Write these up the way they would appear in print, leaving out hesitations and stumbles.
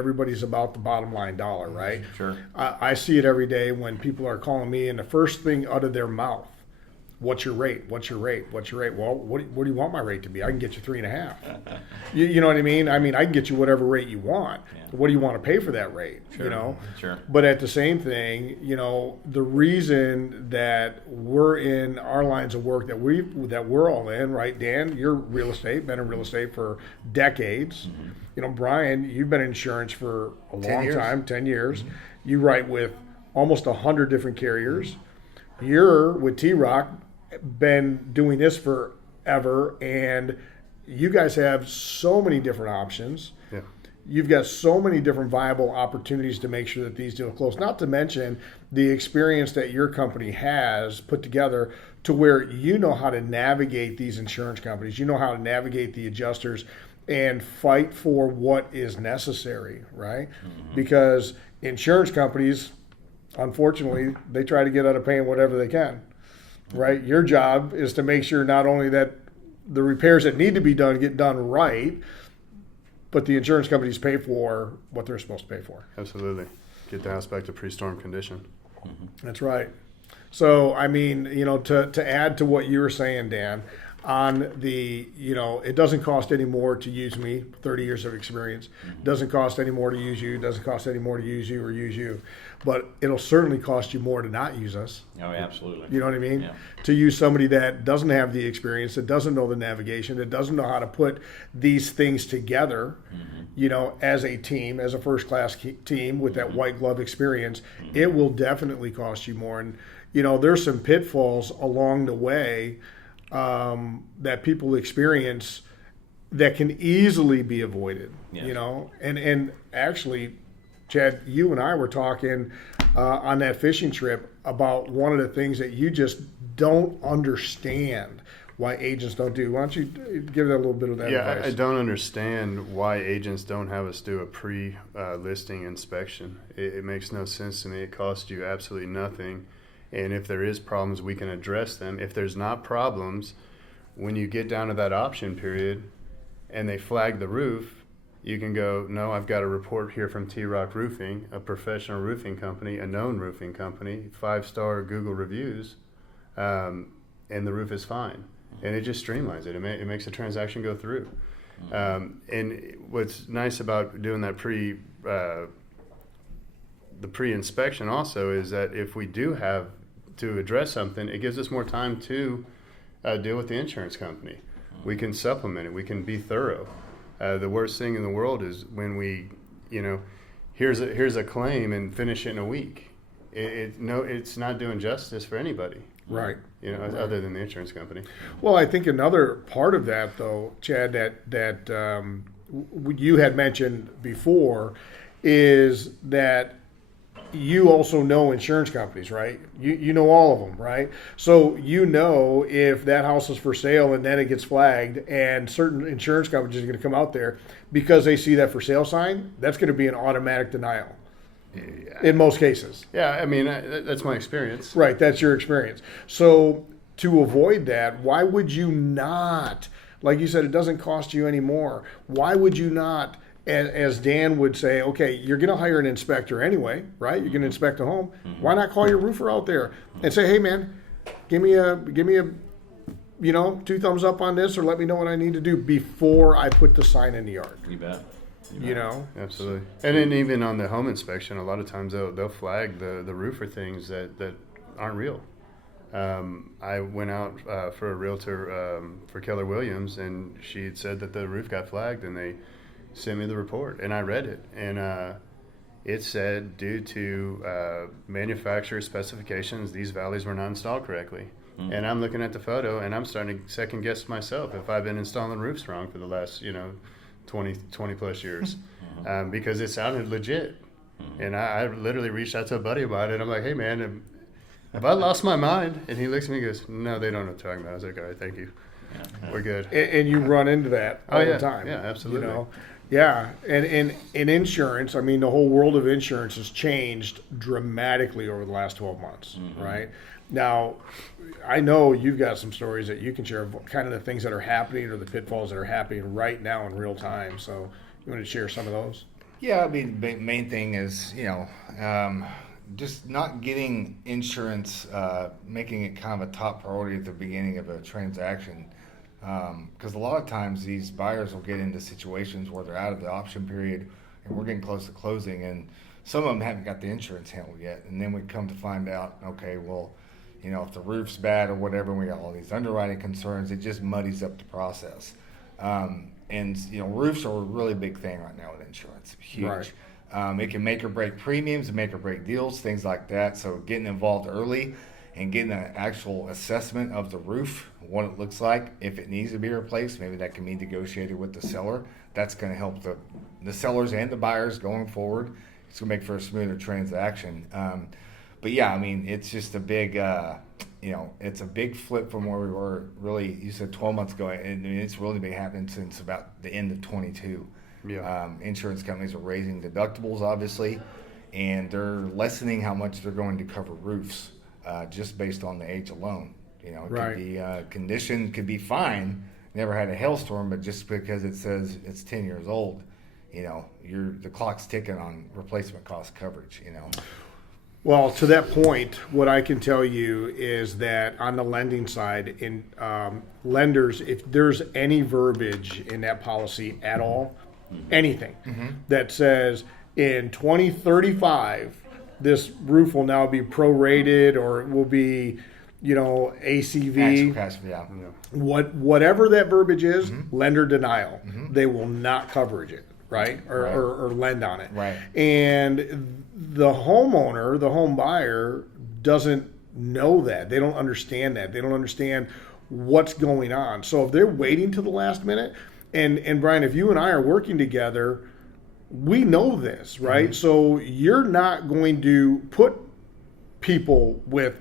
everybody's about the bottom line dollar, right? Sure. I see it every day when people are calling me, and the first thing out of their mouth, what's your rate? What's your rate? What's your rate? Well, what do you want my rate to be? I can get you 3.5. You know what I mean? I can get you whatever rate you want. Yeah. What do you want to pay for that rate? Sure. You know? Sure. But at the same thing, the reason that we're in our lines of work that we're all in, right? Dan, you're real estate, been in real estate for decades. Mm-hmm. Brian, you've been in insurance for a 10 long years. time, 10 years. Mm-hmm. You write with almost 100 different carriers. You're with T-Rock, been doing this forever, and you guys have so many different options. Yeah. You've got so many different viable opportunities to make sure that these deals close. Not to mention the experience that your company has put together to where you know how to navigate these insurance companies. You know how to navigate the adjusters and fight for what is necessary, right? Mm-hmm. Because insurance companies, unfortunately, they try to get out of paying whatever they can, right? Your job is to make sure not only that the repairs that need to be done get done right, but the insurance companies pay for what they're supposed to pay for. Absolutely. Get the house back to pre-storm condition. Mm-hmm. That's right. So, to add to what you were saying, Dan, on the, it doesn't cost any more to use me, 30 years of experience. It doesn't cost any more to use you. It doesn't cost any more to use you or use you. But it'll certainly cost you more to not use us. Oh, absolutely. You know what I mean? Yeah. To use somebody that doesn't have the experience, that doesn't know the navigation, that doesn't know how to put these things together, as a team, as a first-class team with that white glove experience, it will definitely cost you more. And, there's some pitfalls along the way that people experience that can easily be avoided, Yes. and actually, Chad, you and I were talking on that fishing trip about one of the things that you just don't understand why agents don't do. Why don't you give that a little bit of that advice? I don't understand why agents don't have us do a pre-listing inspection. It makes no sense to me. It costs you absolutely nothing. And if there is problems, we can address them. If there's not problems, when you get down to that option period and they flag the roof, you can go, no, I've got a report here from T-Rock Roofing, a professional roofing company, a known roofing company, 5-star Google reviews, and the roof is fine. And it just streamlines it. It makes the transaction go through. And what's nice about doing that the pre-inspection also is that if we do have to address something, it gives us more time to deal with the insurance company. We can supplement it. We can be thorough. The worst thing in the world is when we, here's a claim and finish it in a week. It's not doing justice for anybody. Right. Other than the insurance company. Well, I think another part of that, though, Chad, that you had mentioned before is that you also know insurance companies, right? You know all of them, right? So if that house is for sale and then it gets flagged and certain insurance companies are going to come out there because they see that for sale sign, that's going to be an automatic denial in most cases. Yeah, that's my experience. Right, that's your experience. So to avoid that, why would you not, like you said, it doesn't cost you any more. Why would you not, as Dan would say, okay, you're going to hire an inspector anyway, right? You're going to inspect a home. Why not call your roofer out there and say, hey man, give me a 2 thumbs up on this, or let me know what I need to do before I put the sign in the yard. You bet. Absolutely. And then even on the home inspection, a lot of times they'll flag the roofer things that aren't real. I went out for a realtor for Keller Williams, and she had said that the roof got flagged, and they sent me the report, and I read it, and it said due to manufacturer specifications, these valleys were not installed correctly. Mm-hmm. And I'm looking at the photo, and I'm starting to second guess myself if I've been installing roofs wrong for the last 20 plus years, because it sounded legit. And I literally reached out to a buddy about it. I'm like, hey man, have I lost my mind? And he looks at me and goes, no, they don't know what I'm talking about. I was like, all right, thank you. Yeah. We're good. And you run into that all the time. Yeah, absolutely. Yeah, and in insurance, the whole world of insurance has changed dramatically over the last 12 months, right? Now, I know you've got some stories that you can share of kind of the things that are happening or the pitfalls that are happening right now in real time. So you want to share some of those? Yeah, I mean, main thing is, just not getting insurance, making it kind of a top priority at the beginning of a transaction. Because a lot of times these buyers will get into situations where they're out of the option period and we're getting close to closing, and some of them haven't got the insurance handled yet. And then we come to find out, okay, well, if the roof's bad or whatever, and we got all these underwriting concerns, it just muddies up the process. And roofs are a really big thing right now with insurance. Huge. Right. It can make or break premiums, make or break deals, things like that. So getting involved early and getting an actual assessment of the roof, what it looks like, if it needs to be replaced, maybe that can be negotiated with the seller. That's going to help the sellers and the buyers going forward. It's going to make for a smoother transaction. But yeah, I mean, it's just a big, it's a big flip from where we were really, you said 12 months ago, and it's really been happening since about the end of 22. Yeah. Insurance companies are raising deductibles, obviously, and they're lessening how much they're going to cover roofs just based on the age alone. It Right. could be condition could be fine, never had a hailstorm, but just because it says it's 10 years old, the clock's ticking on replacement cost coverage. Well, to that point, what I can tell you is that on the lending side, in lenders, if there's any verbiage in that policy at all, anything that says in 2035 this roof will now be prorated or it will be, ACV, Yeah. whatever that verbiage is, lender denial, they will not coverage it. Right? Right. Or lend on it. Right. And the homeowner, the home buyer, doesn't know that. They don't understand that. They don't understand what's going on. So if they're waiting to the last minute, and Brian, if you and I are working together, we know this, right? So you're not going to put people with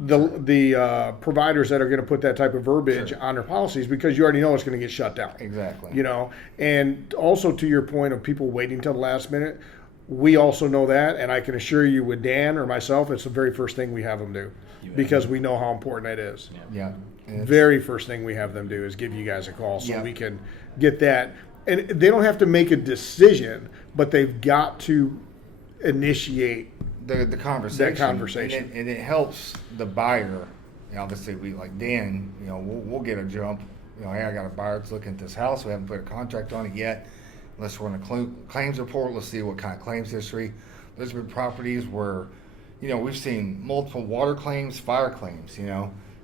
the providers that are going to put that type of verbiage on their policies because you already know it's going to get shut down. Exactly. And also to your point of people waiting till the last minute, we also know that, and I can assure you with Dan or myself, it's the very first thing we have them do because we know how important that is. Yeah. Very first thing we have them do is give you guys a call so Yeah. we can get that. And they don't have to make a decision, but they've got to initiate the conversation. That conversation. And it helps the buyer. Obviously, we like Dan. We'll get a jump. Hey, I got a buyer that's looking at this house. We haven't put a contract on it yet. Let's run a claims report. Let's see what kind of claims history. There's been properties where, we've seen multiple water claims, fire claims.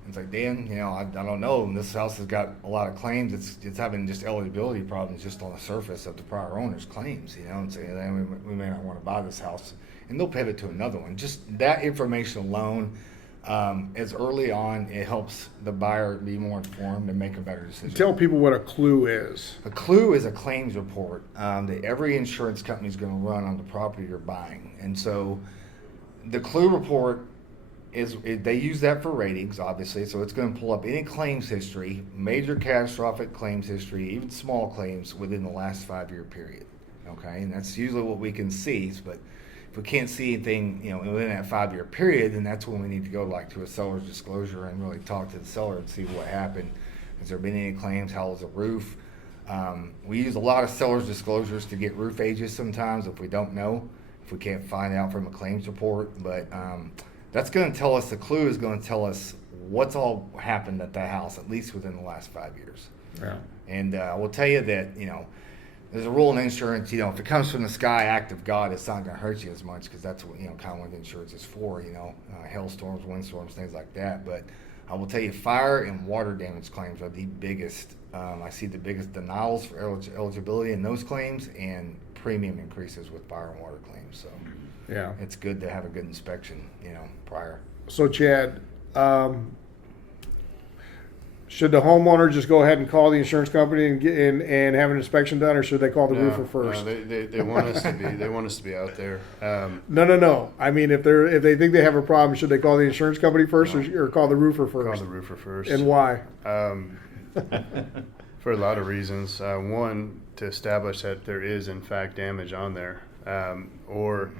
It's like, Dan, I don't know. This house has got a lot of claims. It's having just eligibility problems just on the surface of the prior owner's claims. And say, we may not want to buy this house. And they'll pivot to another one. Just that information alone, as early on, it helps the buyer be more informed and make a better decision. Tell people what a clue is. A clue is a claims report that every insurance company is going to run on the property you're buying. And so the clue report they use that for ratings, obviously. So it's going to pull up any claims history, major catastrophic claims history, even small claims within the last 5-year period. Okay, and that's usually what we can see. But if we can't see anything, within that 5-year period, then that's when we need to go to a seller's disclosure and really talk to the seller and see what happened. Has there been any claims? How was the roof? We use a lot of seller's disclosures to get roof ages sometimes if we don't know, if we can't find out from a claims report. But that's going to tell us, the clue is going to tell us what's all happened at that house, at least within the last 5 years. Yeah. And I will tell you that, there's a rule in insurance, if it comes from the sky, act of God, it's not going to hurt you as much because that's what, kind of what insurance is for, hailstorms, windstorms, things like that. But I will tell you, fire and water damage claims are the biggest. I see the biggest denials for eligibility in those claims and premium increases with fire and water claims. So Yeah. it's good to have a good inspection, prior. So Chad, should the homeowner just go ahead and call the insurance company and have an inspection done, or should they call the roofer first? No, they want us to be. They want us to be out there. No. I mean, if they think they have a problem, should they call the insurance company first or call the roofer first? Call the roofer first. And why? For a lot of reasons. One, to establish that there is in fact damage on there, or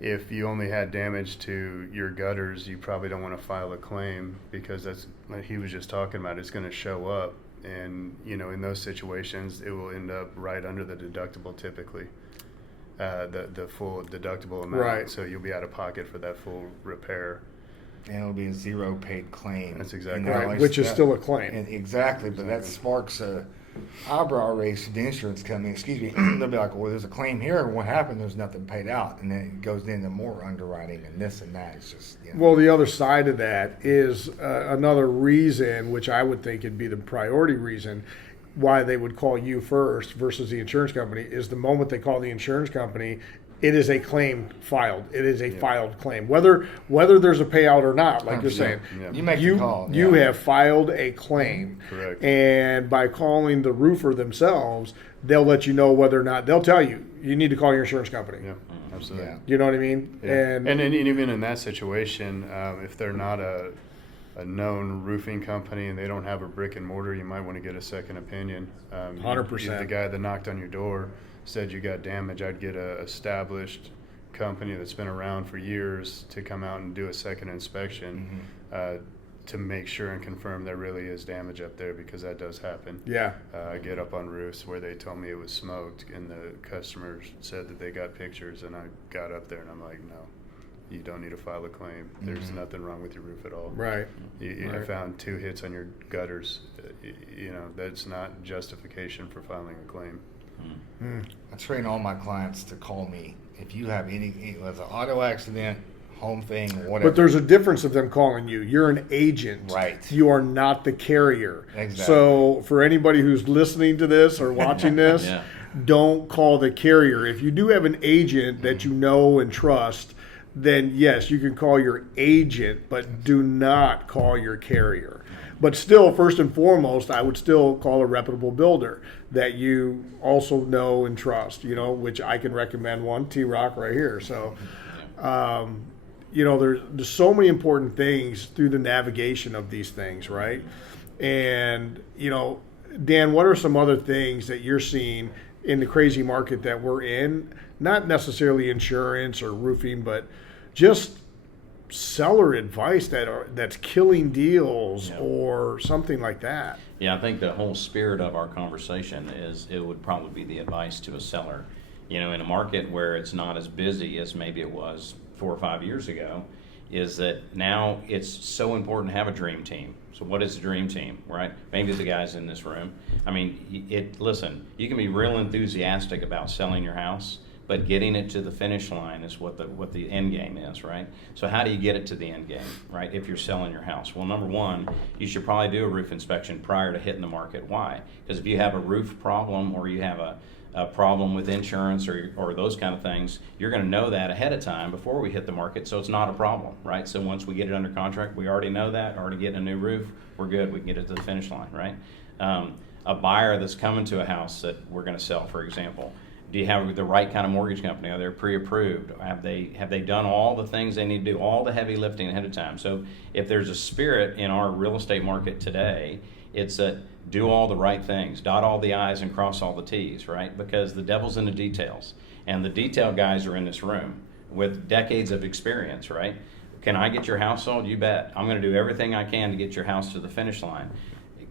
if you only had damage to your gutters, you probably don't want to file a claim because that's, like he was just talking about, it's going to show up. And, in those situations, it will end up right under the deductible typically. the full deductible amount. Right. So you'll be out of pocket for that full repair. And it'll be a zero paid claim. That's exactly And Right, always which is that- still a claim. And exactly, but that sparks a eyebrow raise to the insurance company. Excuse me. They'll be like, well, there's a claim here. What happened? There's nothing paid out. And then it goes into more underwriting and this and that. It's just, you know. Well, the other side of that is another reason, which I would think would be the priority reason why they would call you first versus the insurance company, is the moment they call the insurance company, it is a claim filed. It is a filed claim, whether there's a payout or not. Like you're 100%. saying, Yeah. You make the call. you yeah. have filed a claim, Correct. and by calling the roofer themselves, they'll let you know whether or not, they'll tell you need to call your insurance company. Yeah, absolutely. Yeah. You know what I mean? Yeah. And And even in that situation, if they're not a known roofing company and they don't have a brick and mortar, you might want to get a second opinion. 100%. If the guy that knocked on your door said you got damage, I'd get a established company that's been around for years to come out and do a second inspection to make sure and confirm there really is damage up there, because that does happen. yeah, I get up on roofs where they told me it was smoked, and the customers said that they got pictures, and I got up there and I'm like, no, you don't need to file a claim. There's nothing wrong with your roof at all. right. You Right. found 2 hits on your gutters. You know, that's not justification for filing a claim. I train all my clients to call me if you have any, it was an auto accident, home thing, whatever. But there's a difference of them calling you. You're an agent. Right. You are not the carrier. Exactly. So for anybody who's listening to this or watching this, Yeah. don't call the carrier. If you do have an agent that you know and trust, then yes, you can call your agent, but do not call your carrier. But still, first and foremost, I would still call a reputable builder that you also know and trust, which I can recommend one, T-Rock right here. So, there's so many important things through the navigation of these things, right? And, Dan, what are some other things that you're seeing in the crazy market that we're in? Not necessarily insurance or roofing, but just seller advice that's killing deals or something like that. Yeah, I think the whole spirit of our conversation is it would probably be the advice to a seller. In a market where it's not as busy as maybe it was 4 or 5 years ago, is that now it's so important to have a dream team. So what is a dream team, right? Maybe the guys in this room. I mean, listen, you can be real enthusiastic about selling your house, but getting it to the finish line is what the end game is, right? So how do you get it to the end game, right, if you're selling your house? Well, number one, you should probably do a roof inspection prior to hitting the market. Why? Because if you have a roof problem or you have a problem with insurance or those kind of things, you're going to know that ahead of time before we hit the market, so it's not a problem, right? So once we get it under contract, we already know that, already getting a new roof, we're good, we can get it to the finish line, right? A buyer that's coming to a house that we're going to sell, for example, do you have the right kind of mortgage company? Are they pre-approved? Have they done all the things they need to do, all the heavy lifting ahead of time? So if there's a spirit in our real estate market today, it's that do all the right things, dot all the I's and cross all the T's, right? Because the devil's in the details. And the detail guys are in this room with decades of experience, right? Can I get your house sold? You bet. I'm going to do everything I can to get your house to the finish line.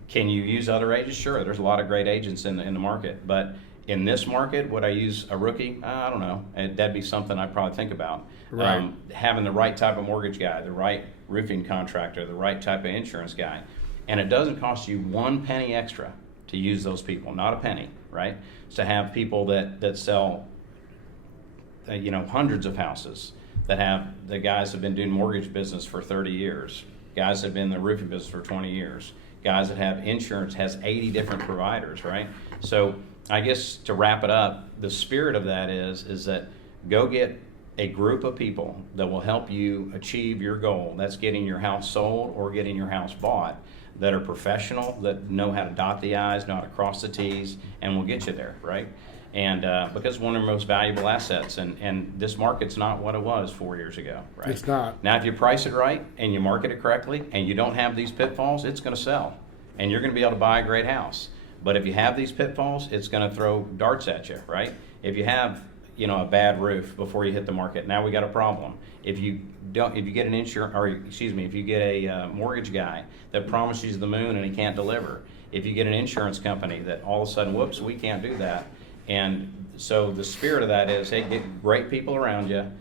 Can you use other agents? Sure, there's a lot of great agents in the market, but in this market, would I use a rookie? I don't know. That'd be something I'd probably think about. Right. Having the right type of mortgage guy, the right roofing contractor, the right type of insurance guy. And it doesn't cost you 1 penny extra to use those people, not a penny, right? To have people that sell, hundreds of houses, that have the guys have been doing mortgage business for 30 years, guys that have been in the roofing business for 20 years, guys that have insurance, has 80 different providers, right? So I guess to wrap it up, the spirit of that is that go get a group of people that will help you achieve your goal. That's getting your house sold or getting your house bought, that are professional, that know how to dot the I's, know how to cross the T's, and will get you there, right? And because one of our most valuable assets, and this market's not what it was 4 years ago, right? It's not. Now, if you price it right and you market it correctly and you don't have these pitfalls, it's going to sell, and you're going to be able to buy a great house. But if you have these pitfalls, it's going to throw darts at you, right? If you have, a bad roof before you hit the market, now we got a problem. If you get if you get a mortgage guy that promises you the moon and he can't deliver, if you get an insurance company that all of a sudden, whoops, we can't do that, And so the spirit of that is, hey, get great people around you,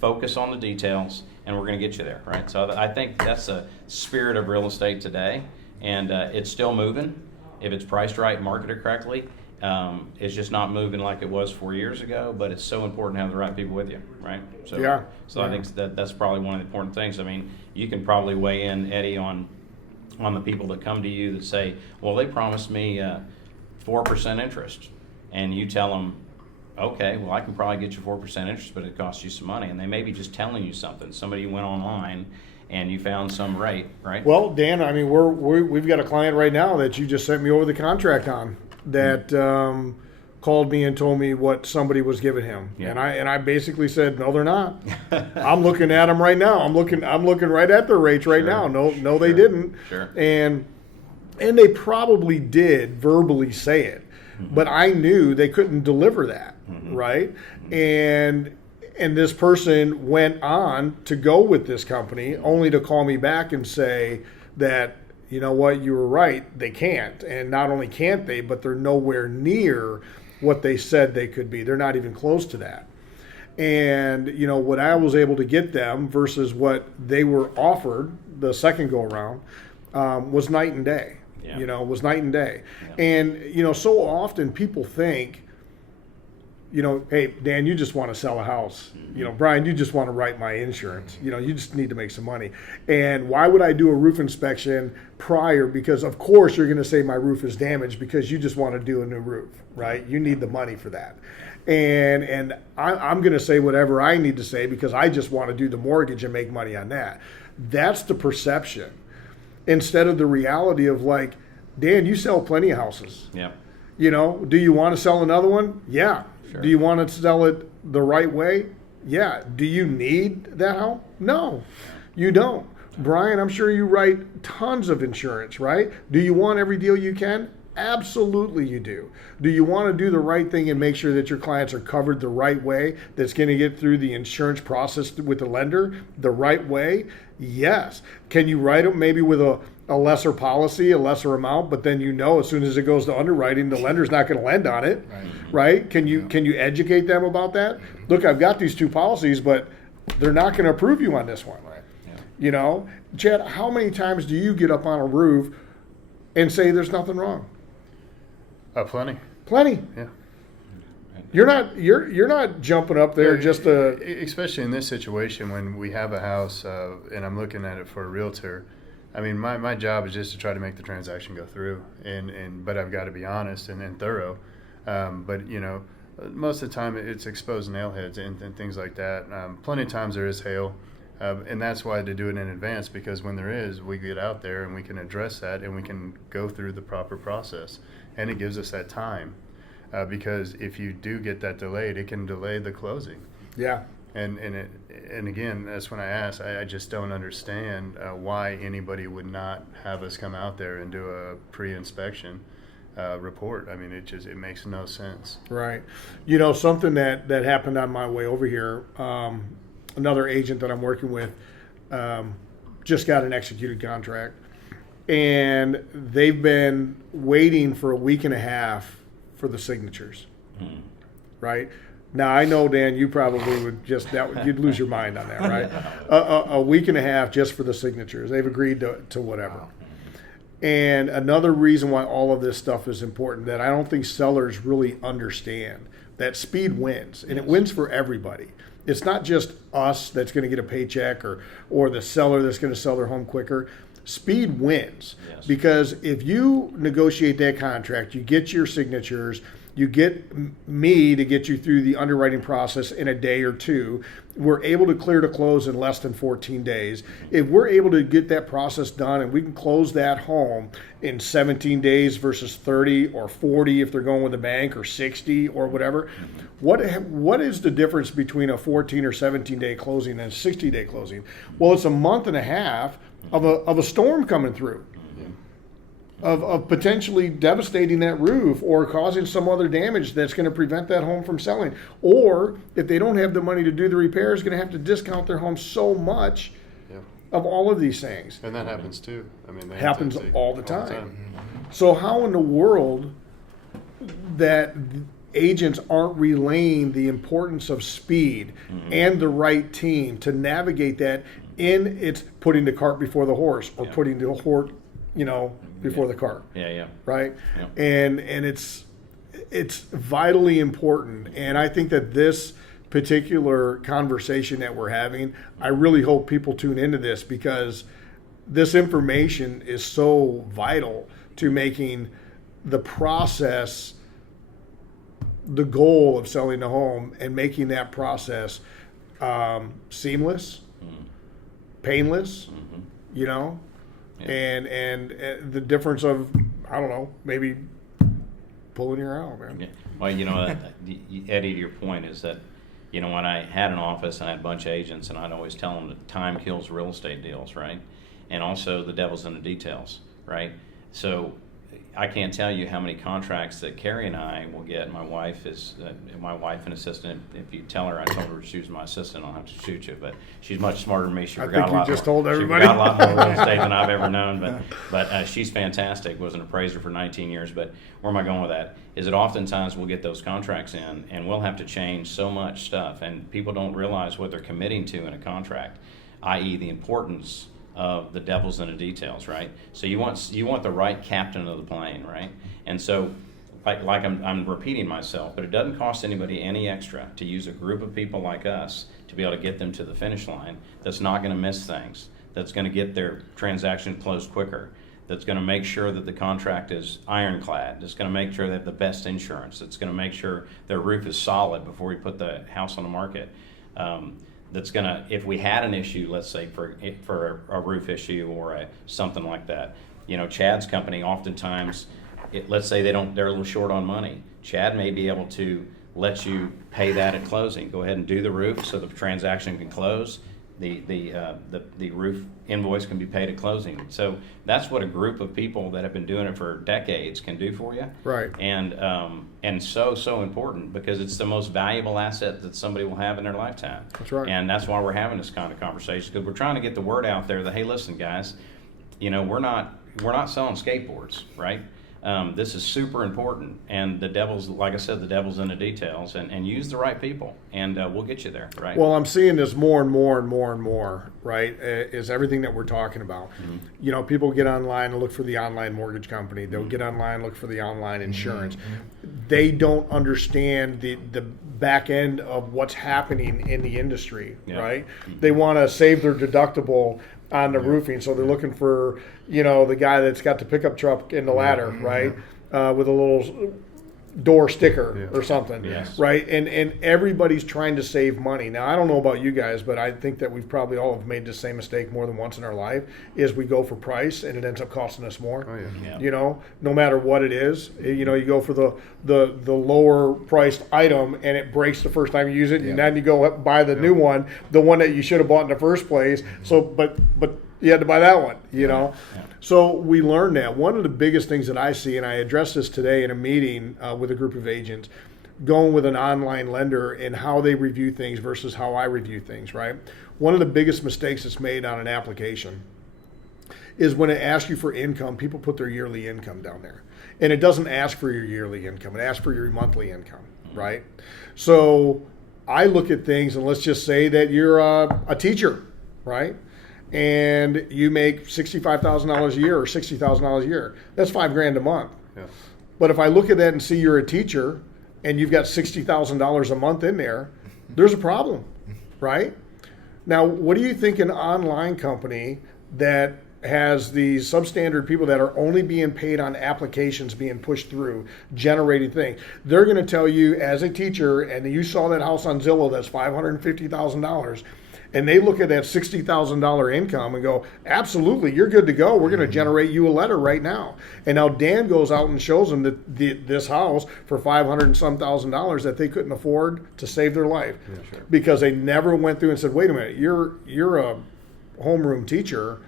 focus on the details, and we're going to get you there, right? So I think that's the spirit of real estate today, and it's still moving. If it's priced right and marketed correctly, it's just not moving like it was 4 years ago, but it's so important to have the right people with you, right? So, Yeah. So I think that's probably one of the important things. I mean, you can probably weigh in, Eddie, on the people that come to you that say, well, they promised me 4% interest, and you tell them, okay, well, I can probably get you 4% interest, but it costs you some money, and they may be just telling you something. Somebody went online and you found some rate, right? Well, Dan, I mean, we've got a client right now that you just sent me over the contract on that called me and told me what somebody was giving him, Yeah. and I basically said, no, they're not. I'm looking at them right now. I'm looking right at their rates right now. No, they didn't. Sure. And they probably did verbally say it, but I knew they couldn't deliver that, right? And this person went on to go with this company only to call me back and say that, you know what, you were right, they can't. And not only can't they, but they're nowhere near what they said they could be. They're not even close to that. And, you know, what I was able to get them versus what they were offered the second go around was night and day. Yeah. You know, was night and day. Yeah. And, you know, so often people think, you know, hey, Dan, you just want to sell a house. You know, Brian, you just want to write my insurance. You know, you just need to make some money. And why would I do a roof inspection prior? Because, of course, you're going to say my roof is damaged because you just want to do a new roof, right? You need the money for that. And I'm going to say whatever I need to say because I just want to do the mortgage and make money on that. That's the perception. Instead of the reality of like, Dan, you sell plenty of houses. Yeah. You know, do you want to sell another one? Yeah. Sure. Do you want to sell it the right way? Yeah. Do you need that home? No, you don't. Brian, I'm sure you write tons of insurance, right? Do you want every deal you can? Absolutely you do. Do you want to do the right thing and make sure that your clients are covered the right way, that's going to get through the insurance process with the lender the right way? Yes. Can you write them maybe with a lesser policy, a lesser amount, but then you know as soon as it goes to underwriting, the lender's not going to lend on it, right? Can you educate them about that? Look, I've got these two policies, but they're not going to approve you on this one. Right. Yeah. You know, Chad, how many times do you get up on a roof and say there's nothing wrong? Plenty. Plenty. Yeah. You're not jumping up there just to. Especially in this situation when we have a house and I'm looking at it for a realtor. I mean, my job is just to try to make the transaction go through, but I've got to be honest and thorough. But you know, most of the time it's exposed nail heads and things like that. Plenty of times there is hail, and that's why to do it in advance, because when there is, we get out there and we can address that and we can go through the proper process, and it gives us that time. Because if you do get that delayed, it can delay the closing. Yeah. And again, that's when I ask. I just don't understand why anybody would not have us come out there and do a pre-inspection report. I mean, it makes no sense. Right. You know, something that happened on my way over here, another agent that I'm working with just got an executed contract, and they've been waiting for a week and a half for the signatures. Right. Now, I know, Dan, you probably would you'd lose your mind on that, right? A week and a half just for the signatures. They've agreed to whatever. And another reason why all of this stuff is important that I don't think sellers really understand, that speed wins, and it wins for everybody. It's not just us that's going to get a paycheck or the seller that's going to sell their home quicker. Speed wins. Yes. Because if you negotiate that contract, you get your signatures, you get me to get you through the underwriting process in a day or two. We're able to clear to close in less than 14 days. If we're able to get that process done and we can close that home in 17 days versus 30 or 40 if they're going with a bank, or 60 or whatever, what is the difference between a 14 or 17 day closing and a 60 day closing? Well, it's a month and a half of a storm coming through. Of potentially devastating that roof or causing some other damage that's going to prevent that home from selling. Or if they don't have the money to do the repairs, going to have to discount their home so much of all of these things. And that happens too. I mean, Happens all the time. So how in the world that agents aren't relaying the importance of speed and the right team to navigate that in it's putting the cart before the horse or putting the horse, before the cart. Yeah. Right. Yeah. And it's vitally important. And I think that this particular conversation that we're having, I really hope people tune into this, because this information is so vital to making the process the goal of selling a home, and making that process seamless, painless, Yeah. and the difference of, I don't know, maybe pulling your hair out, man. Yeah. Well, Eddie, to your point is that, when I had an office and I had a bunch of agents, and I'd always tell them that time kills real estate deals, right? And also the devil's in the details, right? So I can't tell you how many contracts that Carrie and I will get. My wife and assistant. If you tell her I told her she was my assistant, I'll have to shoot you. But she's much smarter than me. She forgot a lot more. Told everybody. She forgot a lot more real estate than I've ever known. But she's fantastic. Was an appraiser for 19 years. But where am I going with that? Is that oftentimes we'll get those contracts in, and we'll have to change so much stuff, and people don't realize what they're committing to in a contract, i.e., the importance of the devil's in the details, right? So you want the right captain of the plane, right? And so, like I'm repeating myself, but it doesn't cost anybody any extra to use a group of people like us to be able to get them to the finish line. That's not going to miss things. That's going to get their transaction closed quicker. That's going to make sure that the contract is ironclad. That's going to make sure they have the best insurance. It's going to make sure their roof is solid before we put the house on the market. That's gonna, if we had an issue, let's say for a roof issue or something like that, Chad's company oftentimes, let's say they're a little short on money. Chad may be able to let you pay that at closing. Go ahead and do the roof so the transaction can close. The roof invoice can be paid at closing. So that's what a group of people that have been doing it for decades can do for you. Right. And so important, because it's the most valuable asset that somebody will have in their lifetime. That's right. And that's why we're having this kind of conversation, because we're trying to get the word out there that, hey, listen, guys, we're not selling skateboards, right? This is super important, and the devil's, like I said, the devil's in the details, and use the right people, and we'll get you there, right? Well, I'm seeing this more and more and more and more, right, is everything that we're talking about. People get online and look for the online mortgage company. They'll get online and look for the online insurance. They don't understand the back end of what's happening in the industry, right? They want to save their deductible on the roofing, so they're looking for the guy that's got the pickup truck in the ladder, right, with a little door sticker or something, right? And everybody's trying to save money. Now, I don't know about you guys, but I think that we've probably all have made the same mistake more than once in our life, is we go for price and it ends up costing us more. No matter what it is, you go for the lower priced item and it breaks the first time you use it, and then you go buy the new one, the one that you should have bought in the first place. So, but you had to buy that one, So we learned that. One of the biggest things that I see, and I addressed this today in a meeting with a group of agents, going with an online lender and how they review things versus how I review things, right? One of the biggest mistakes that's made on an application is when it asks you for income, people put their yearly income down there. And it doesn't ask for your yearly income. It asks for your monthly income, right? So I look at things, and let's just say that you're a teacher, right? And you make $65,000 a year or $60,000 a year. That's $5,000 a month. Yeah. But if I look at that and see you're a teacher and you've got $60,000 a month in there, there's a problem, right? Now, what do you think an online company that has these substandard people that are only being paid on applications being pushed through, generating things, they're going to tell you as a teacher, and you saw that house on Zillow that's $550,000, and they look at that $60,000 income and go, absolutely, you're good to go. We're going to generate you a letter right now. And now Dan goes out and shows them that this house for $500 and some thousand that they couldn't afford to save their life, because they never went through and said, wait a minute, you're a homeroom teacher.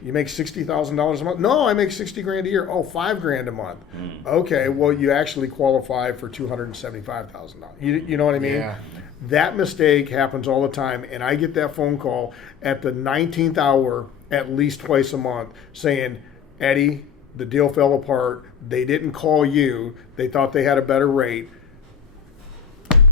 You make $60,000 a month? No, I make $60,000 a year. Oh, $5,000 a month. Okay, well, you actually qualify for $275,000. You know what I mean? Yeah. That mistake happens all the time, and I get that phone call at the 19th hour at least twice a month saying, Eddie, the deal fell apart, they didn't call you, they thought they had a better rate,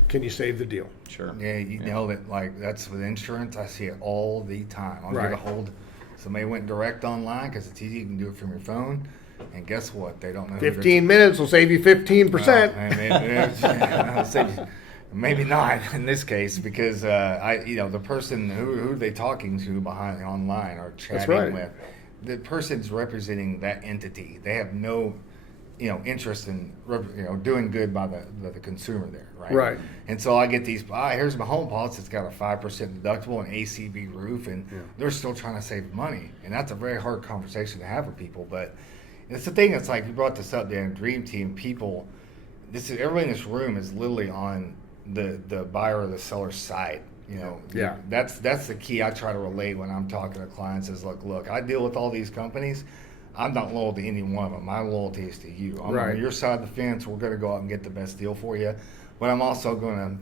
can you save the deal? Sure. Yeah, you nailed it. Like, that's with insurance. I see it all the time. I'll get a hold. Somebody went direct online because it's easy. You can do it from your phone. And guess what? They don't know. 15 minutes will save you 15%. Maybe not in this case, because the person who are they talking to behind online or chatting with, the person's representing that entity. They have no interest in doing good by the consumer there, right? Right. And so I get these. Here's my home policy. It's got a 5% deductible, an ACV roof, and they're still trying to save money. And that's a very hard conversation to have with people. But it's the thing. It's like you brought this up, Dan. Dream Team people. Everybody in this room is literally on the buyer or the seller's side. That's the key I try to relate when I'm talking to clients. Is look, I deal with all these companies. I'm not loyal to any one of them. My loyalty is to you. I'm on your side of the fence. We're going to go out and get the best deal for you. But I'm also going to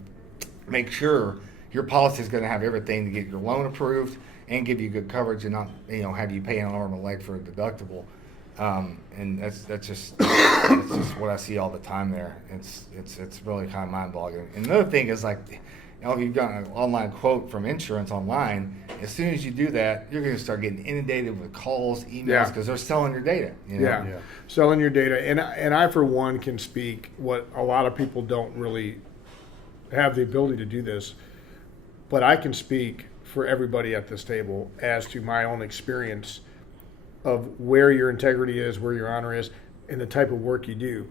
make sure your policy is going to have everything to get your loan approved and give you good coverage and not have you pay an arm and a leg for a deductible. And that's just what I see all the time there. It's really kind of mind-boggling. And another thing is if you've got an online quote from insurance online, as soon as you do that, you're going to start getting inundated with calls, emails, because they're selling your data. Selling your data. And I, for one, can speak what a lot of people don't really have the ability to do this, but I can speak for everybody at this table as to my own experience of where your integrity is, where your honor is, and the type of work you do.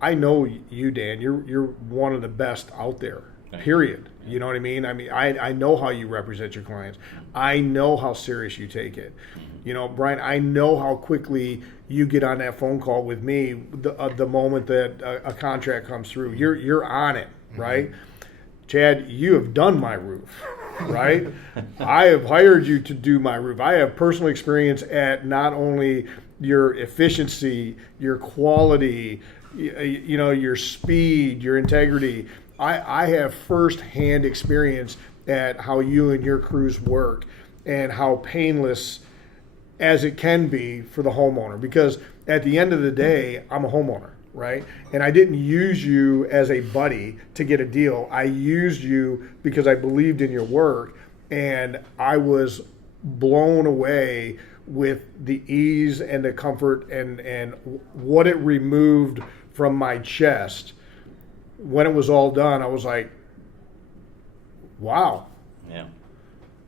I know you, Dan. You're one of the best out there. Period. You know what I mean? I know how you represent your clients. I know how serious you take it. Brian, I know how quickly you get on that phone call with me the moment that a contract comes through. You're on it, right? Chad, you have done my roof, right? I have hired you to do my roof. I have personal experience at not only your efficiency, your quality, your speed, your integrity. I have firsthand experience at how you and your crews work and how painless as it can be for the homeowner. Because at the end of the day, I'm a homeowner, right? And I didn't use you as a buddy to get a deal. I used you because I believed in your work, and I was blown away with the ease and the comfort and what it removed from my chest. When it was all done, I was like, wow. Yeah.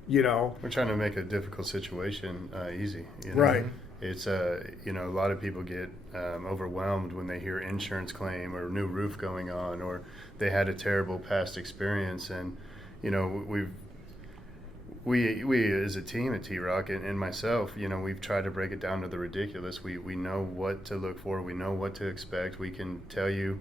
We're trying to make a difficult situation easy. Right. It's a lot of people get overwhelmed when they hear insurance claim or new roof going on, or they had a terrible past experience. And we as a team at T-Rock and myself, we've tried to break it down to the ridiculous. We know what to look for. We know what to expect. We can tell you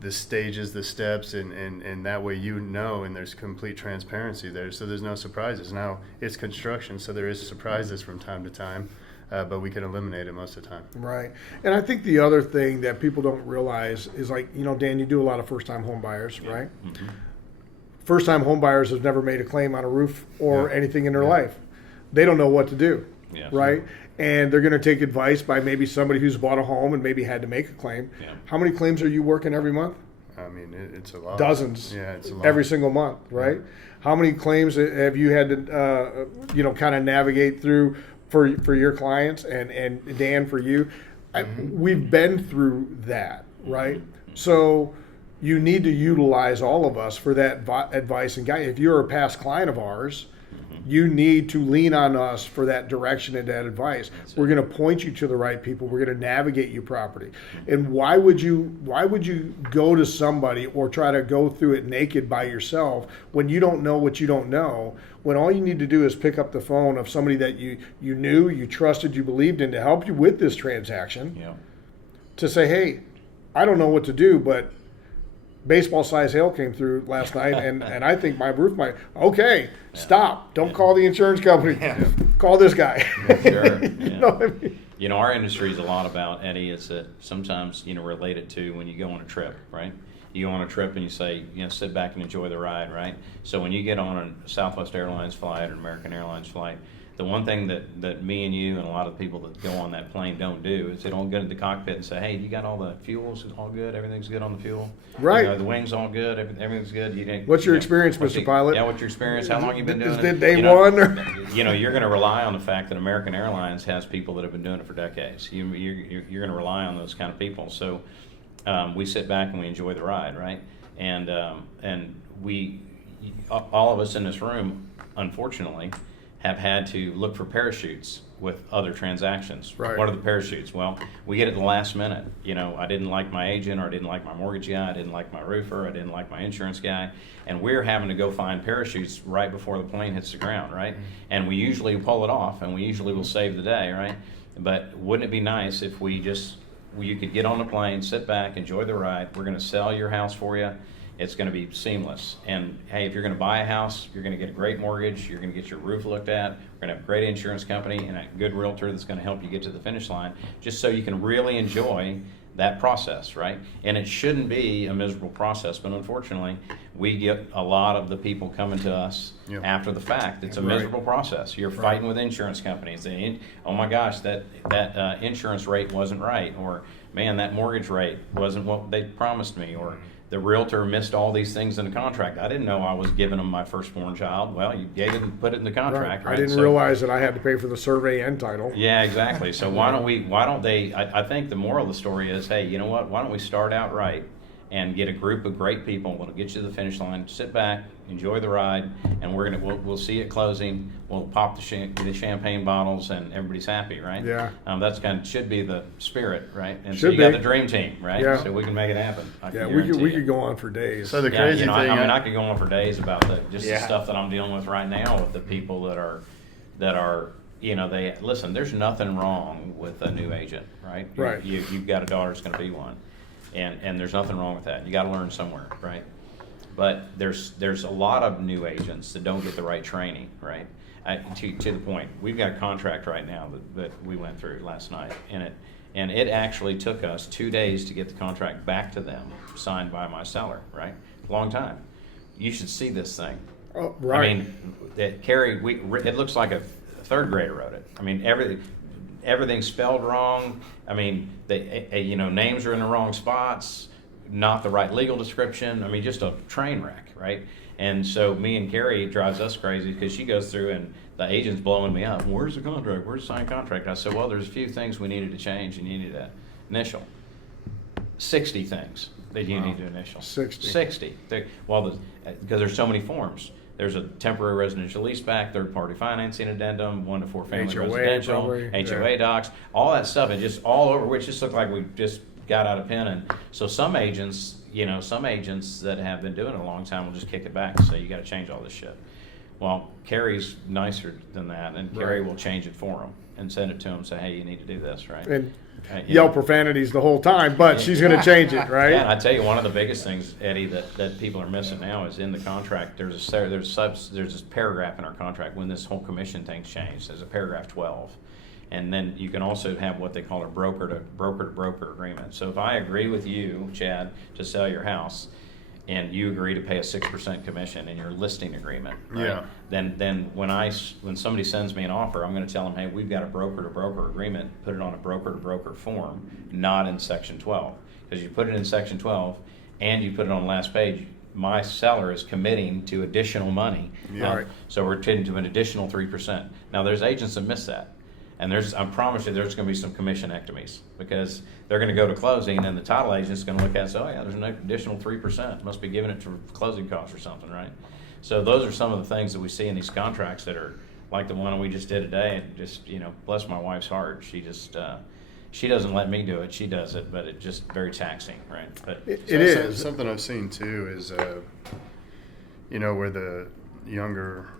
the stages, the steps, and that way and there's complete transparency there, so there's no surprises. Now, it's construction, so there is surprises from time to time, but we can eliminate it most of the time. Right. And I think the other thing that people don't realize is Dan, you do a lot of first-time home buyers, right? Mm-hmm. First-time home buyers have never made a claim on a roof or anything in their life. They don't know what to do, right? And they're going to take advice by maybe somebody who's bought a home and maybe had to make a claim. Yeah. How many claims are you working every month? It's a lot. Dozens. Yeah, it's a lot. Every single month, right? Yeah. How many claims have you had to, kind of navigate through for your clients and Dan, for you? We've been through that, right? So you need to utilize all of us for that advice and guidance. If you're a past client of ours, you need to lean on us for that direction and that advice. We're going to point you to the right people. We're going to navigate you properly. And why would you go to somebody or try to go through it naked by yourself when you don't know what you don't know, when all you need to do is pick up the phone of somebody that you knew, you trusted, you believed in to help you with this transaction, to say, hey, I don't know what to do, but baseball size hail came through last night, and I think my roof might. Okay, stop! Don't call the insurance company. Call this guy. Sure. You know what I mean? Our industry is a lot about, Eddie, is that sometimes related to when you go on a trip, right? You go on a trip and you say, sit back and enjoy the ride, right? So when you get on a Southwest Airlines flight or an American Airlines flight, the one thing that me and you and a lot of people that go on that plane don't do is they don't go to the cockpit and say, hey, you got all the fuels? Is all good? Everything's good on the fuel? Right. The wings all good? Everything's good? What's your experience, Mr. Pilot? Yeah, what's your experience? How long you been doing Is it? it day one? Or? You're going to rely on the fact that American Airlines has people that have been doing it for decades. You're going to rely on those kind of people. So we sit back and we enjoy the ride, right? And we, all of us in this room, unfortunately, have had to look for parachutes with other transactions. Right. What are the parachutes? Well, we get it at the last minute. I didn't like my agent, or I didn't like my mortgage guy, I didn't like my roofer, I didn't like my insurance guy, and we're having to go find parachutes right before the plane hits the ground, right? Mm-hmm. And we usually pull it off, and we usually will save the day, right? But wouldn't it be nice if you could get on the plane, sit back, enjoy the ride. We're going to sell your house for you. It's going to be seamless. And hey, if you're going to buy a house, you're going to get a great mortgage, you're going to get your roof looked at, we're going to have a great insurance company and a good realtor that's going to help you get to the finish line, just so you can really enjoy that process, right? And it shouldn't be a miserable process, but unfortunately, we get a lot of the people coming to us after the fact. It's a miserable process. You're fighting with insurance companies. Oh my gosh, that insurance rate wasn't right, or man, that mortgage rate wasn't what they promised me, or the realtor missed all these things in the contract. I didn't know I was giving them my firstborn child. Well, you gave it and put it in the contract. Right? I didn't realize that I had to pay for the survey and title. Yeah, exactly. So why don't they, I think the moral of the story is, hey, you know what, why don't we start out right and get a group of great people that'll get you to the finish line, sit back, enjoy the ride, and we'll see it closing. We'll pop the champagne bottles, and everybody's happy, right? Yeah. That's should be the spirit, right? And Should so you got be. the dream team, right? Yeah. So we can make it happen. We could go on for days. So the crazy thing, I could go on for days about the stuff that I'm dealing with right now with the people that are they listen. There's nothing wrong with a new agent, right? Right. You've got a daughter that's going to be one. And there's nothing wrong with that. You got to learn somewhere, right? But there's a lot of new agents that don't get the right training, right? To the point, we've got a contract right now that we went through last night, and it actually took us 2 days to get the contract back to them, signed by my seller, right? Long time. You should see this thing. Oh, right. I mean, Carrie, it looks like a third grader wrote it. I mean, everything's spelled wrong. I mean, names are in the wrong spots, not the right legal description. I mean, just a train wreck, right? And so me and Carrie, it drives us crazy because she goes through and the agent's blowing me up. Where's the contract? Where's the signed contract? I said, well, there's a few things we needed to change and you need to initial. 60 things that you need to initial. 60. Because there's so many forms. There's a temporary residential leaseback, third-party financing addendum, 1 to 4 family HOA, residential, probably. HOA docs, all that stuff, and just all over, which just looked like we just got out of pen. And so some agents that have been doing it a long time will just kick it back and say, you got to change all this shit. Well, Carrie's nicer than that, and Carrie will change it for them and send it to them and say, hey, you need to do this, right? And yell profanities the whole time, but she's going to change it, right? Yeah, and I tell you, one of the biggest things, Eddie, that people are missing now is in the contract. There's this paragraph in our contract when this whole commission thing's changed. There's a paragraph 12, and then you can also have what they call a broker to broker agreement. So if I agree with you, Chad, to sell your house, and you agree to pay a 6% commission in your listing agreement, right? Yeah. Then when somebody sends me an offer, I'm going to tell them, hey, we've got a broker-to-broker agreement. Put it on a broker-to-broker form, not in Section 12. Because you put it in Section 12 and you put it on the last page, my seller is committing to additional money. Yeah. Right. So we're committing to an additional 3%. Now, there's agents that miss that. And I promise you there's going to be some commissionectomies because they're going to go to closing and the title agent's going to look at it and say, oh yeah, there's an additional 3%. Must be giving it to closing costs or something, right? So those are some of the things that we see in these contracts that are like the one we just did today. And just, bless my wife's heart. She just, she doesn't let me do it. She does it, but it's just very taxing, right? But It is. Something I've seen too is, where the younger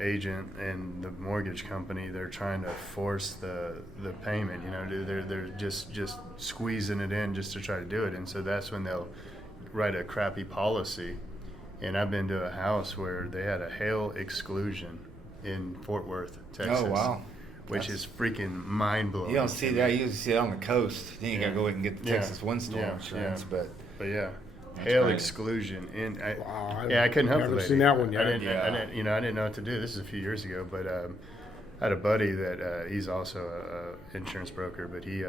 agent and the mortgage company, they're trying to force the payment. They're just squeezing it in just to try to do it, and so that's when they'll write a crappy policy. And I've been to a house where they had a hail exclusion in Fort Worth, Texas. Oh wow. Which is freaking mind blowing. You don't see that. You usually see it on the coast. Then you gotta go and get the Texas windstorm insurance. But yeah. hail crazy. exclusion. And Wow, I couldn't help never it. seen that one yet. I didn't know what to do. This is a few years ago, but I had a buddy that he's also a insurance broker, but he,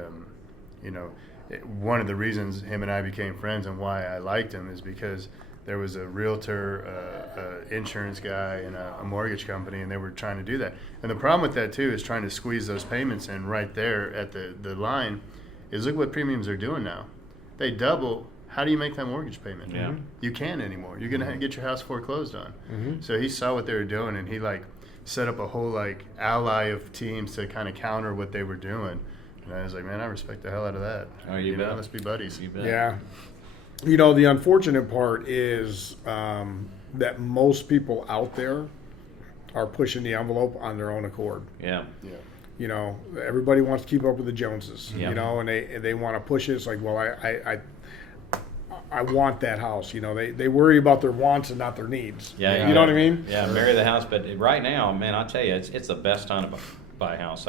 one of the reasons him and I became friends and why I liked him is because there was a realtor, insurance guy, and a mortgage company, and they were trying to do that. And the problem with that too is trying to squeeze those payments in right there at the line. Is look what premiums are doing now. They double. How do you make that mortgage payment? Yeah. You can't anymore. You're gonna get your house foreclosed on. So he saw what they were doing, and he set up a whole ally of teams to kind of counter what they were doing. And I was like, man, I respect the hell out of that. Oh, you bet. Let's be buddies. You bet. Yeah. The unfortunate part is that most people out there are pushing the envelope on their own accord. Yeah. Yeah. Everybody wants to keep up with the Joneses, Yeah. and they want to push it. It's like, well, I want that house. They worry about their wants and not their needs. Yeah, You know what I mean? Yeah, marry the house. But right now, man, I'll tell you, it's the best time to buy a house.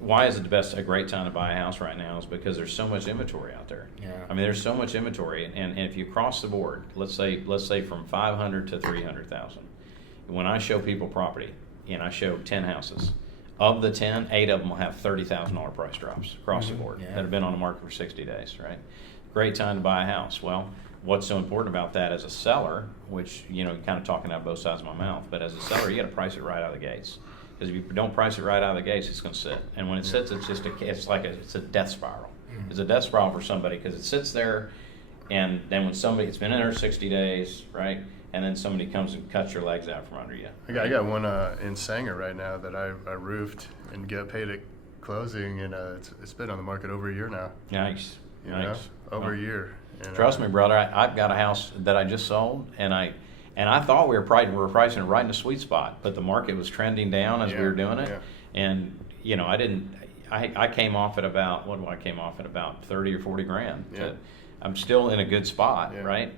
Why is it a great time to buy a house right now? Is because there's so much inventory out there. Yeah. I mean, there's so much inventory, and if you cross the board, let's say from 500 to 300,000. When I show people property, and I show 10 houses, of the 10, 8 of them will have $30,000 price drops across the board that have been on the market for 60 days. Right? Great time to buy a house. Well, what's so important about that as a seller, which kind of talking out both sides of my mouth, but as a seller, you got to price it right out of the gates. Because if you don't price it right out of the gates, it's going to sit. And when it sits, it's a death spiral. It's a death spiral for somebody because it sits there, and then when it's been in there 60 days, right? And then somebody comes and cuts your legs out from under you. I got one in Sanger right now that I roofed and got paid at closing, and it's been on the market over a year now. Nice. You know, over a year. And, Trust me, brother. I've got a house that I just sold, and I thought we were pricing it right in the sweet spot, but the market was trending down as we were doing it, and I came off at about I came off at about 30 or 40 grand. Yeah. I'm still in a good spot, right?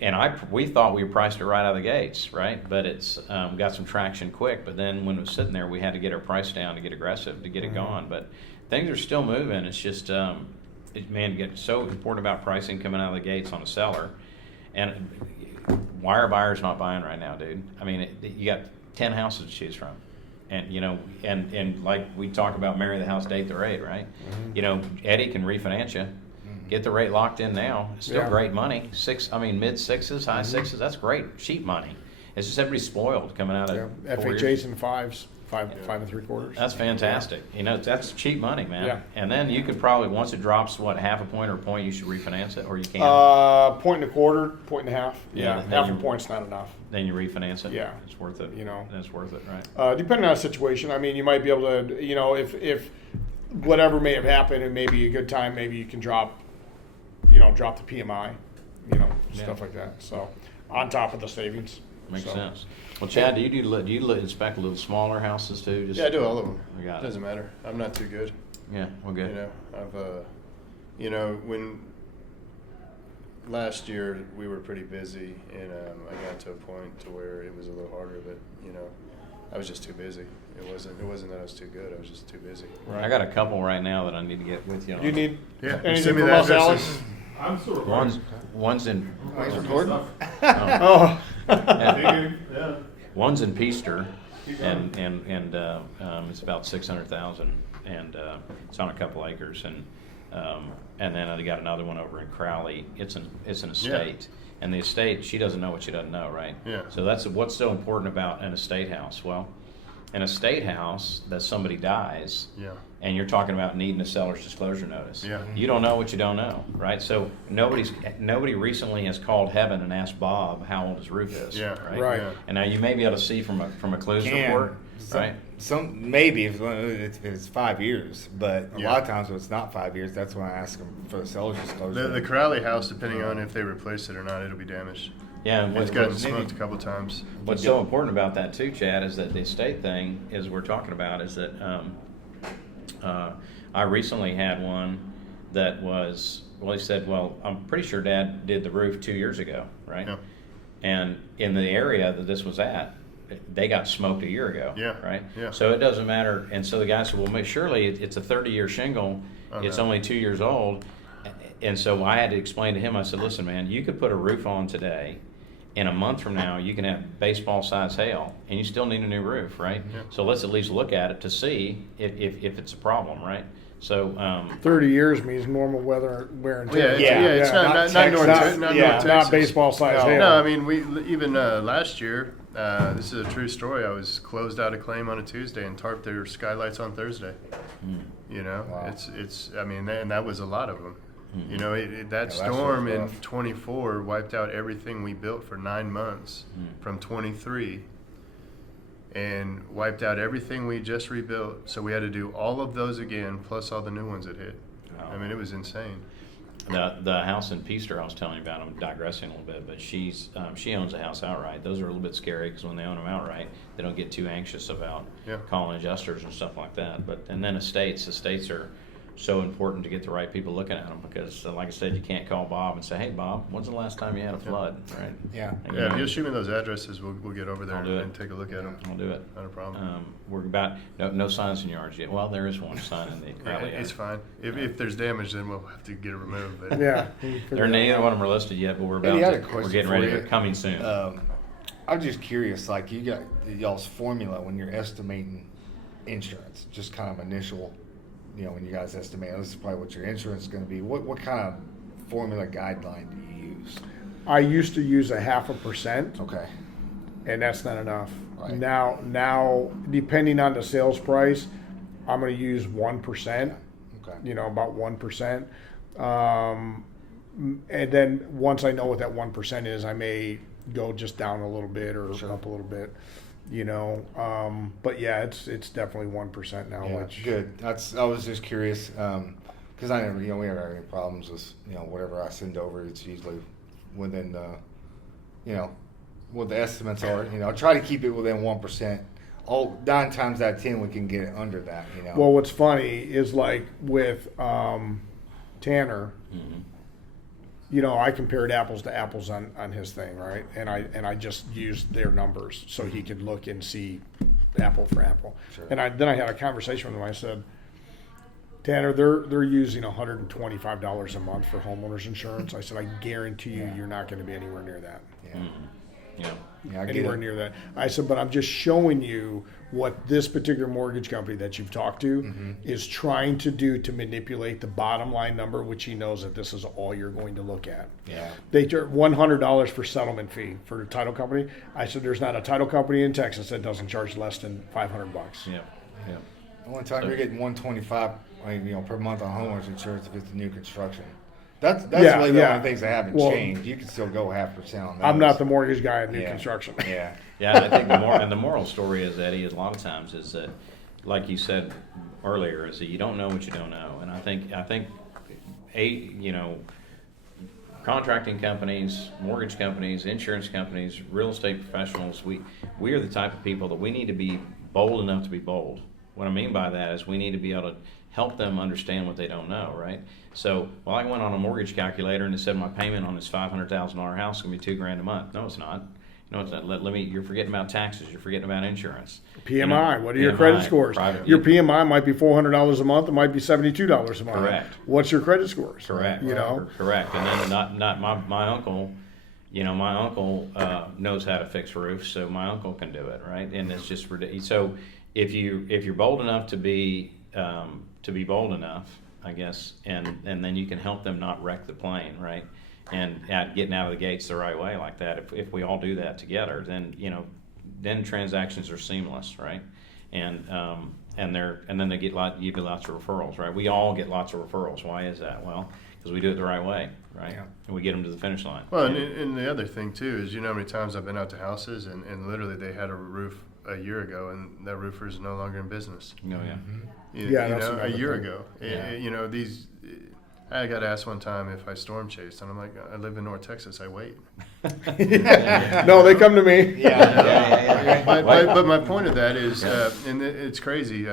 And we thought we priced it right out of the gates, right? But it's got some traction quick. But then when it was sitting there, we had to get our price down to get aggressive to get it going. But things are still moving. It's just get so important about pricing coming out of the gates on a seller, and why are buyers not buying right now, dude? I mean, you got 10 houses to choose from. And, and like we talk about marry the house, date the rate, right? Eddie can refinance you. Get the rate locked in now. It's still great money. Mid sixes, high sixes, that's great. Cheap money. It's just everybody's spoiled coming out of FHAs and fives, five and three quarters. That's fantastic. That's cheap money, man. Yeah. And then you could probably, once it drops, half a point or a point, you should refinance it, or you can't. Point and a quarter, point and a half. Yeah, half a point's not enough. Then you refinance it. Yeah. It's worth it. That's worth it, right? Depending on the situation, you might be able to, if whatever may have happened, it may be a good time, maybe you can drop the PMI, stuff like that. So, on top of the savings. Makes sense. Well, Chad, do you inspect a little smaller houses too? I do all of them. We got it. Doesn't matter. I'm not too good. Yeah, well, good. I've when last year we were pretty busy, and I got to a point to where it was a little harder, but I was just too busy. It wasn't that I was too good. I was just too busy. Right. I got a couple right now that I need to get with you on. Do you need anything send me from the us, Alex? addresses. I'm still recording. One's in He's recording? Oh. Yeah. one's in Peaster, and it's about 600,000, and it's on a couple acres, and then I got another one over in Crowley. It's an estate, and the estate, she doesn't know what she doesn't know, right? Yeah. So that's what's so important about an estate house. Well, an estate house that somebody dies. Yeah. And you're talking about needing a seller's disclosure notice. Yeah. You don't know what you don't know, right? So nobody recently has called heaven and asked Bob how old his roof is. Yeah. Right. Yeah. And now you may be able to see from a clues report, right? Some maybe if it's 5 years, but a Yeah. lot of times when it's not 5 years, that's when I ask them for the seller's disclosure. The Crowley house, depending on if they replace it or not, it'll be damaged. Yeah. And It's gotten smoked a couple times. what's so important about that too, Chad, is that the estate thing is we're talking about is that I recently had one that was, he said, well, I'm pretty sure Dad did the roof 2 years ago, right? Yeah. And in the area that this was at, they got smoked a year ago, Yeah. right? Yeah. So it doesn't matter. And so the guy said, well, surely it's a 30-year shingle. Oh, It's no. only 2 years old. and so I had to explain to him, I said, listen, man, you could put a roof on today. In a month from now, you can have baseball-sized hail, and you still need a new roof, right? Yeah. So let's at least look at it to see if it's a problem, right? So 30 years means normal weather wear and tear. It's Not not Texas. not Yeah. Texas. Not baseball size hail. No, I mean, we even last year, this is a true story. I was closed out a claim on a Tuesday and tarped their skylights on Thursday. You know, Wow. it's. I mean, and that was a lot of them. You know, that that's storm in rough. 24 wiped out everything we built for 9 months from 23, and wiped out everything we just rebuilt. So we had to do all of those again, plus all the new ones that hit. I mean, it was insane. the house in Peaster I was telling you about, I'm digressing a little bit, but she owns a house outright. Those are a little bit scary because when they own them outright, they don't get too anxious about calling adjusters and stuff like that. And then estates are so important to get the right people looking at them because, like I said, you can't call Bob and say, "Hey, Bob, when's the last time you had a flood?" Right? Yeah. And, Yeah, if you shoot me those addresses, we'll get over there I'll do it. and take a look at them. I'll do it. Not a problem. We're about no signs in yards yet. Well, there is one sign in the Yeah, gravel yard. it's fine. If there's damage, then we'll have to get it removed. But Yeah. Neither one of them are listed yet, but we're Eddie, I had a we're question getting for ready. you. They're coming soon. I'm just curious, like you got y'all's formula when you're estimating insurance, just kind of initial, when you guys estimate, this is probably what your insurance is going to be. What kind of formula guideline do you use? I used to use 0.5%, Okay. and that's not enough. Right. Now, depending on the sales price, I'm going to use 1%. Okay. About 1%. And then once I know what that 1% is, I may go just down a little bit or up a little bit. But yeah, it's definitely 1% now. Yeah, Which good. I was just curious because I never, we never have any problems with, whatever I send over. It's usually within, what the estimates are. I try to keep it within 1%. 9 times out of 10, we can get it under that. Well, what's funny is like with Tanner. I compared apples to apples on his thing, right? And I just used their numbers so he could look and see apple for apple. Sure. And then I had a conversation with him. I said, Tanner, they're using $125 a month for homeowners insurance. I said, I guarantee you, you're not going to be anywhere near that. Yeah. Yeah. I get Anywhere it. near that. I said, but I'm just showing you what this particular mortgage company that you've talked to is trying to do to manipulate the bottom line number, which he knows that this is all you're going to look at. Yeah. They charge $100 for settlement fee for a title company. I said, there's not a title company in Texas that doesn't charge less than $500. Yeah. The only time you're getting $125, per month on homeowners insurance if it's new construction. That's really the only things that haven't changed. You can still go 0.5% on that. I'm not the mortgage guy in new construction. Yeah. Yeah, I think the moral story is, Eddie, is a lot of times is that, like you said earlier, is that you don't know what you don't know, and I think contracting companies, mortgage companies, insurance companies, real estate professionals, we are the type of people that we need to be bold enough to be bold. What I mean by that is we need to be able to help them understand what they don't know, right? So, I went on a mortgage calculator and it said my payment on this $500,000 house is going to be $2,000 a month. No, it's not. No, it's not. You're forgetting about taxes. You're forgetting about insurance. PMI. What are your credit scores? Your PMI might be $400 a month. It might be $72 a month. Correct. What's your credit scores? Correct. Correct. And then not my uncle. My uncle knows how to fix roofs, so my uncle can do it, right? And it's just ridiculous. So if you're bold enough to be bold enough, I guess, and then you can help them not wreck the plane, right? And getting out of the gates the right way like that. If we all do that together, then then transactions are seamless, right? And then you get lots of referrals, right? We all get lots of referrals. Why is that? Well, because we do it the right way, right? Yeah. And we get them to the finish line. Well, and the other thing too is, how many times I've been out to houses and literally they had a roof a year ago and that roofer is no longer in business. No, yeah. That's a another year thing. ago. Yeah. These. I got asked one time if I storm chased, and I'm like, I live in North Texas. I wait. No, they come to me. Yeah. But my point of that is, and it's crazy.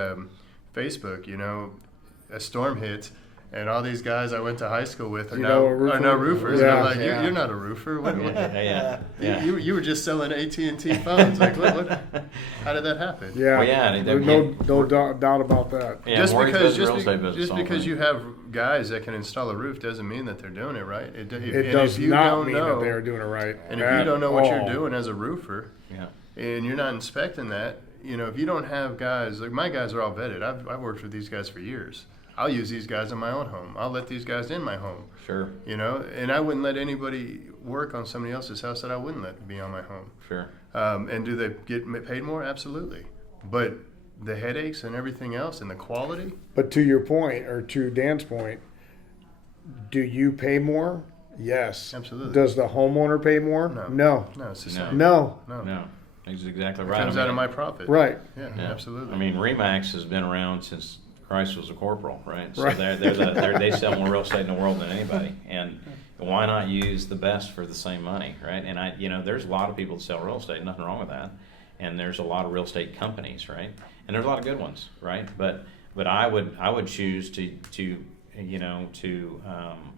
Facebook, a storm hits, and all these guys I went to high school with are now roofers. Yeah. And I'm like, you're not a roofer. Yeah. You were just selling AT&T phones. Like, what? How did that happen? Yeah. Well, yeah, There's no doubt about that. Yeah, Just mortgage because business, real estate business, all you have guys that can install a roof doesn't mean that they're doing it right. It does not mean that they are know, doing it right. and if you don't know what all. you're doing as a roofer, Yeah. and you're not inspecting that, if you don't have guys, like my guys are all vetted. I've worked with these guys for years. I'll use these guys in my own home. I'll let these guys in my home. Sure. And I wouldn't let anybody work on somebody else's house that I wouldn't let be on my home. Sure. And do they get paid more? Absolutely. But the headaches and everything else and the quality, But to your point, or to Dan's point, do you pay more? Yes. Absolutely. Does the homeowner pay more? No. No. no, it's the No. same. No. No. That's exactly It right. comes I out of mean, my profit. Right. Yeah, Yeah. absolutely. I mean, Remax has been around since Christ was a corporal, right? So Right. they sell more real estate in the world than anybody. And why not use the best for the same money, right? And there's a lot of people that sell real estate, nothing wrong with that. And there's a lot of real estate companies, right? And there's a lot of good ones, right? But I would choose to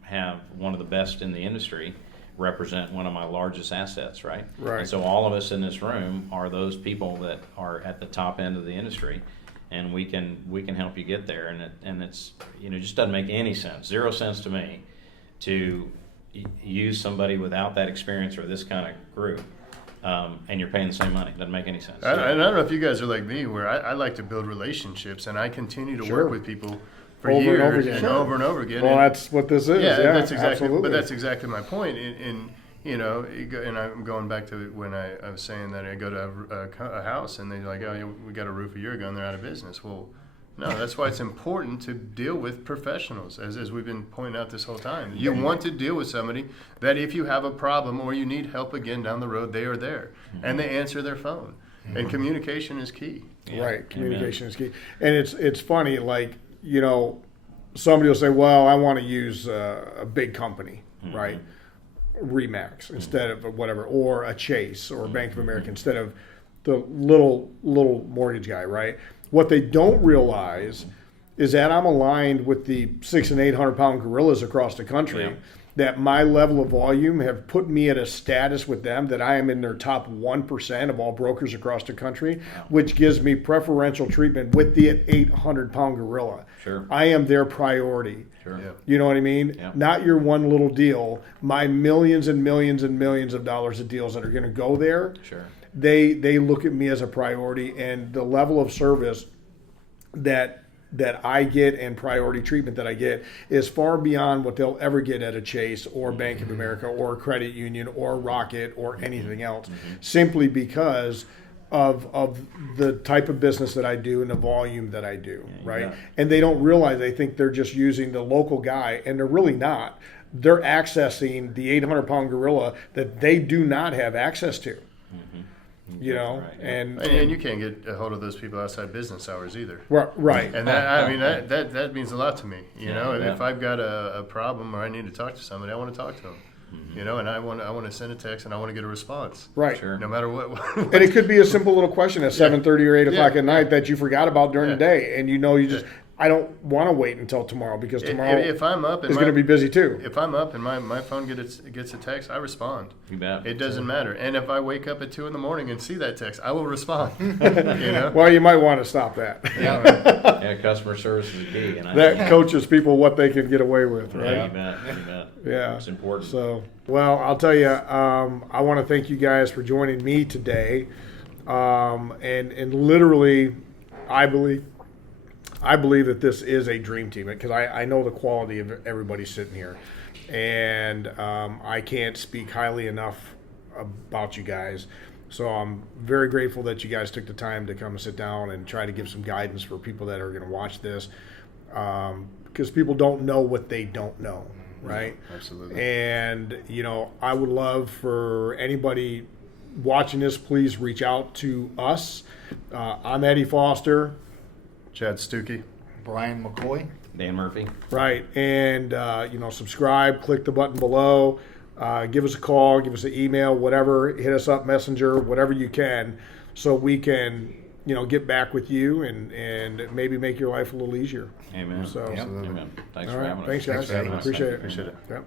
have one of the best in the industry represent one of my largest assets, right? Right. And so all of us in this room are those people that are at the top end of the industry, and we can help you get there. And it's just doesn't make any sense, 0 cents to me, to use somebody without that experience or this kind of group, and you're paying the same money. Doesn't make any sense. I don't know if you guys are like me, where I like to build relationships, and I continue to Sure. work with people for Over and years over again. Sure. over and over again. Well, and- that's what this is. Yeah, that's exactly. absolutely. But that's exactly my point. And I'm going back to when I was saying that I go to a house and they're like, oh, yeah, we got a roof a year ago and they're out of business. Well, no, that's why it's important to deal with professionals, as we've been pointing out this whole time. You want to deal with somebody that if you have a problem or you need help again down the road, they are there and they answer their phone. And communication is key. Yeah. Right. Communication is key. And it's funny, like, somebody will say, well, I want to use a big company, right? Remax instead of whatever, or a Chase or a Bank of America instead of the little mortgage guy, right? What they don't realize is that I'm aligned with the 600 and 800 pound gorillas across the country. Yeah. That my level of volume have put me at a status with them that I am in their top 1% of all brokers across the country, which gives me preferential treatment with the 800 pound gorilla. Sure. I am their priority. Sure. Yeah. You know what I mean? Yeah. Not your one little deal. My millions and millions and millions of dollars of deals that are going to go there. Sure. They look at me as a priority, and the level of service that I get and priority treatment that I get is far beyond what they'll ever get at a Chase or Bank of America or a credit union or Rocket or anything else, simply because of the type of business that I do and the volume that I do, right? bet. And they don't realize, they think they're just using the local guy, and they're really not. They're accessing the 800 pound gorilla that they do not have access to. Right, yeah. And you can't get a hold of those people outside business hours either. Right. And that means a lot to me. And yeah. if I've got a problem or I need to talk to somebody, I want to talk to them. And I want to send a text and I want to get a response. Right. Sure. No matter what. And it could be a simple little question at 7:30 or 8 o'clock Yeah. at night that you forgot about during Yeah. the day, and you just I don't want to wait until tomorrow because tomorrow if I'm up and is going to be busy too. If I'm up and my phone gets a text, I respond. You bet. It doesn't matter. And if I wake up at 2 a.m. and see that text, I will respond. Well, you might want to stop that. Yeah, customer service is key. And That coaches people what they can get away with, Yeah, right? you bet. You bet. Yeah. It's important. So, well, I'll tell you, I want to thank you guys for joining me today, and literally, I believe that this is a dream team because I know the quality of everybody sitting here, and I can't speak highly enough about you guys. So I'm very grateful that you guys took the time to come and sit down and try to give some guidance for people that are going to watch this, because people don't know what they don't know, right? Absolutely. And I would love for anybody watching this, please reach out to us. I'm Eddie Foster. Chad Stuckey. Brian McCoy. Dan Murphy. Right, and subscribe, click the button below, give us a call, give us an email, whatever, hit us up, Messenger, whatever you can, so we can get back with you and maybe make your life a little easier. Amen. So, Amen. Thanks all for right, having us. thanks guys, Thanks for having us. appreciate it. Appreciate it. Yep.